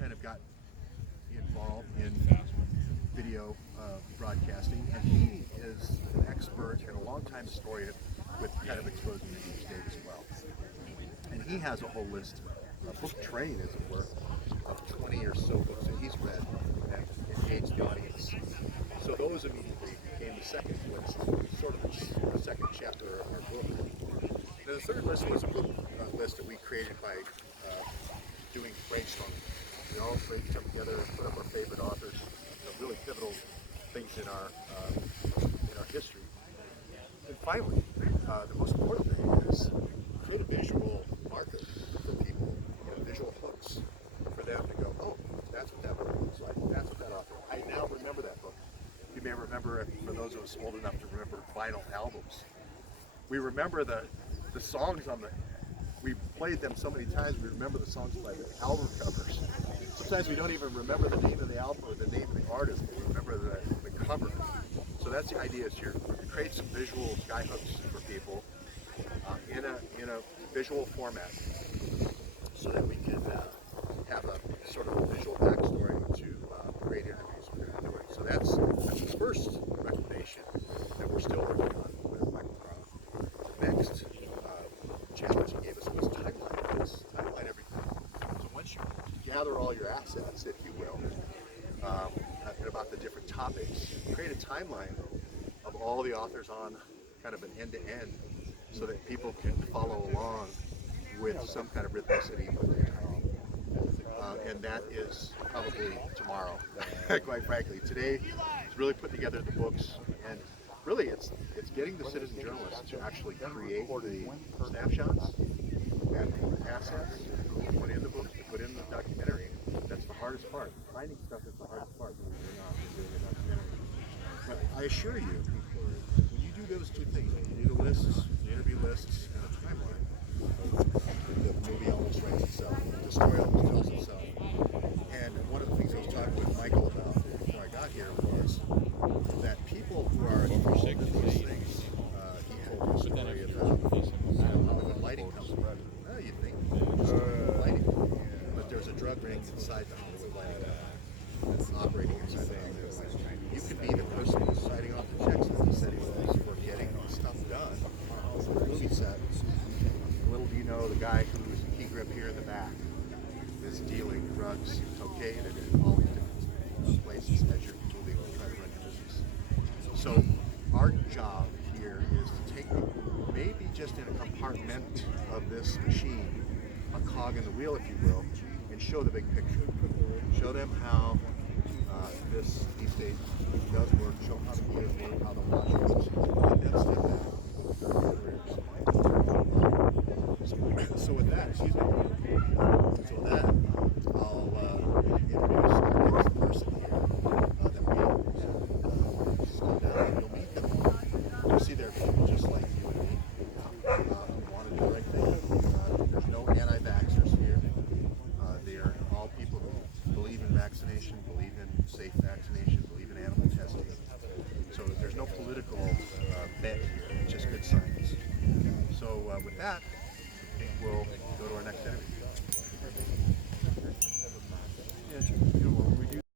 kind of got involved in video broadcasting, and he is an expert and a longtime historian with kind of exposing the deep state as well. And he has a whole list, a book train, as it were, of 20 or so books that he's read that engaged the audience. So those immediately became the second list, sort of the second chapter of our book. And the third list was a book list that we created by doing brainstorming. We all come together and put up our favorite authors, really pivotal things in our history. And finally, the most important thing is create a visual marker for people, visual hooks for them to go, oh, that's what that book looks like. That's what that author. I now remember that book. You may remember it, for those of us old enough to remember vinyl albums. We remember the songs on the. We played them so many times. We remember the songs by the album covers. Sometimes we don't even remember the name of the album or the name of the artist, but we remember the cover. So that's the idea is here. Create some visual skyhooks for people in a visual format, so that we can have a sort of a visual backstory to great interviews we're going to be doing. So that's the first recommendation that we're still working on with Michael Carlin. The next challenge he gave us was timeline everything. So once you gather all your assets, if you will, about the different topics, create a timeline of all the authors on kind of an end-to-end, so that people can follow along with some kind of rhythmicity with their time. And that is probably tomorrow, quite frankly. Today is really putting together the books, and really it's getting the citizen journalists to actually create the snapshots and the assets to put in the book, to put in the documentary. That's the hardest part. Finding stuff is the hardest part when you're not doing a documentary. But I assure you, when you do those two things, you do the lists, the interview lists, and the timeline, the movie almost writes itself, the story almost tells itself. And one of the things I was talking with Michael about before I got here was that people who are involved in these things, he told me a story about Hollywood lighting company. You think just lighting, but there's a drug ring inside the Hollywood lighting company that's operating inside the Hollywood lighting company. You could be the person who's signing off the checks that he said he was for getting stuff done on the movie set. Little do you know, the guy who's key grip here in the back is dealing drugs, cocaine, and in all these different places as you're moving to try to run your business. So our job here is to take them, maybe just in a compartment of this machine, a cog in the wheel, if you will, and show the big picture. Show them how this deep state does work, show how the gears work, how the watch works, let them step back with their careers. So with that, I'll introduce our next person here that we slow down, and you'll meet them. You'll see they're people just like you and me who want to do the right thing. There's no anti-vaxxers here. They're all people who believe in vaccination, believe in safe vaccination, believe in animal testing. So there's no political bet here, it's just good science. So with that, I think we'll go to our next interview. Yeah,